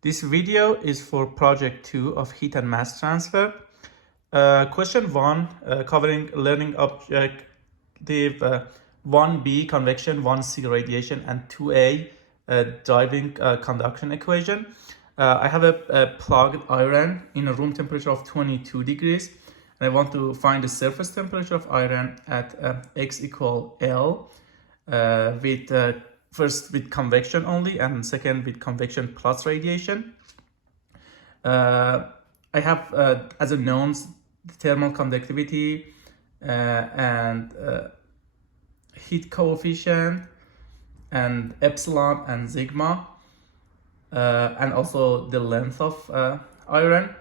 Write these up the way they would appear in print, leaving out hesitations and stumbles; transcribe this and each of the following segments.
This video is for project 2 of heat and mass transfer. Question 1 covering learning objective 1b convection, 1c radiation, and 2a driving conduction equation. I have a plugged iron in a room temperature of 22 degrees, and I want to find the surface temperature of iron at x equal L with first with convection only and second with convection plus radiation. I have as a knowns the thermal conductivity and heat coefficient and epsilon and sigma and also the length of iron.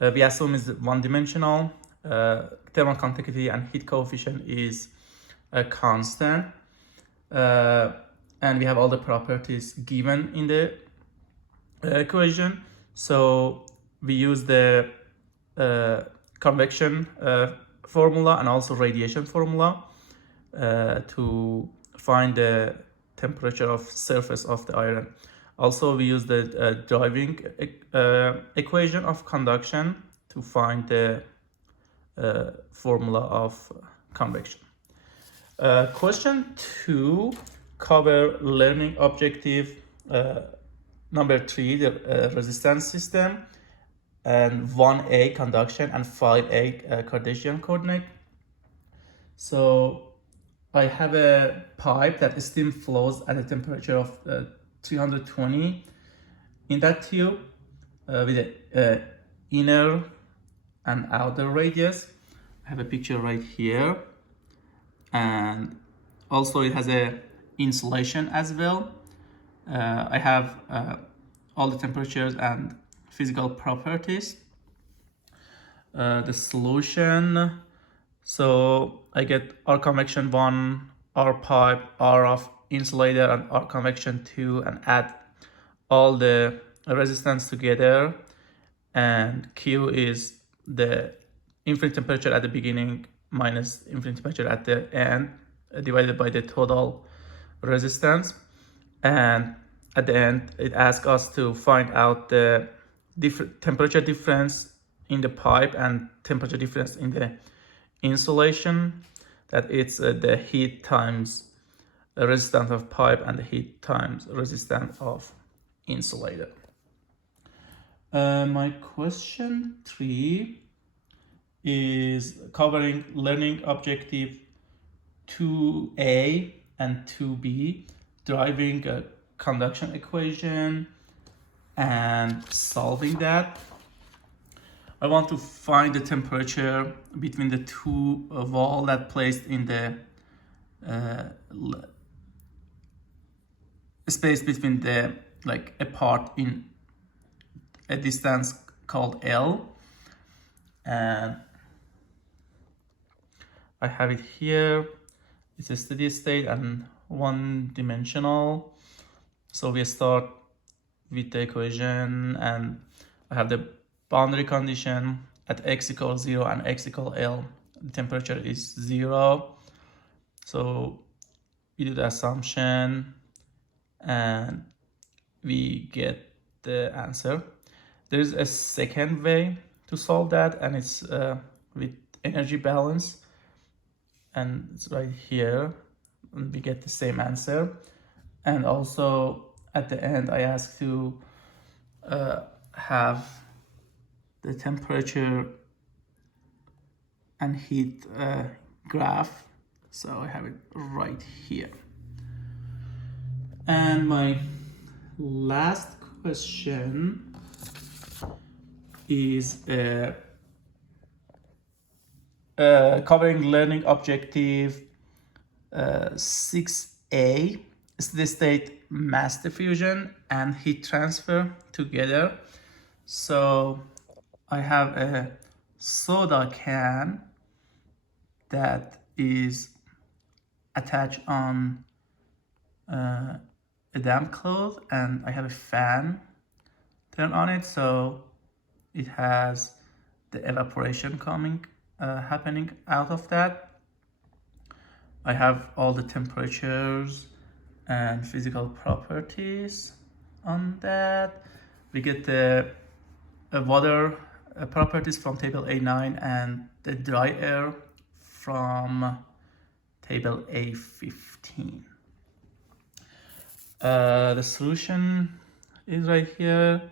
We assume is one-dimensional. Thermal conductivity and heat coefficient is a constant. And we have all the properties given in the equation. So we use the convection formula and also radiation formula to find the temperature of surface of the iron. Also, we use the driving equation of conduction to find the formula of convection. Question 2 cover learning objective number 3, the resistance system, and 1a conduction and 5a Cartesian coordinate. So I have a pipe that steam flows at a temperature of 320 in that tube with an inner and outer radius. I have a picture right here, and also it has a insulation as well. I have all the temperatures and physical properties. The solution, so I get R convection 1, R pipe, R of insulator, and R convection 2, and add all the resistance together, and Q is the infinite temperature at the beginning minus infinite temperature at the end divided by the total resistance. And at the end it asks us to find out the temperature difference in the pipe and temperature difference in the insulation, that it's the heat times resistance of pipe and the heat times resistance of insulator. My question 3 is covering learning objective 2a and 2b, driving a conduction equation and solving that. I want to find the temperature between the two walls that placed in the space between the apart in a distance called L, and I have it here. It's a steady state and one-dimensional. So we start with the equation, and I have the boundary condition at x equals 0 and x equals L. The temperature is 0. So we do the assumption and we get the answer. There's a second way to solve that, and it's with energy balance, and it's right here, and we get the same answer. And also at the end I ask to have the temperature and heat graph, so I have it right here. And my last question is covering learning objective 6a, steady state mass diffusion and heat transfer together. So I have a soda can that is attached on a damp cloth, and I have a fan turned on it, so it has the evaporation coming happening out of that. I have all the temperatures and physical properties on that. we get the water properties from table A9 and the dry air from table A15. The solution is right here,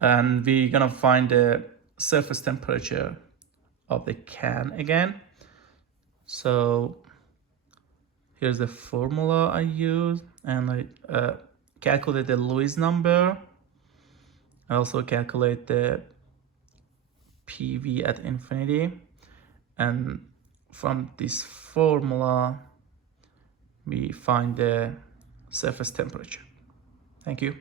and we're gonna find the surface temperature of the can again. So here's the formula I use, and I calculate the Lewis number. I also calculate the PV at infinity, and from this formula we find the surface temperature. Thank you.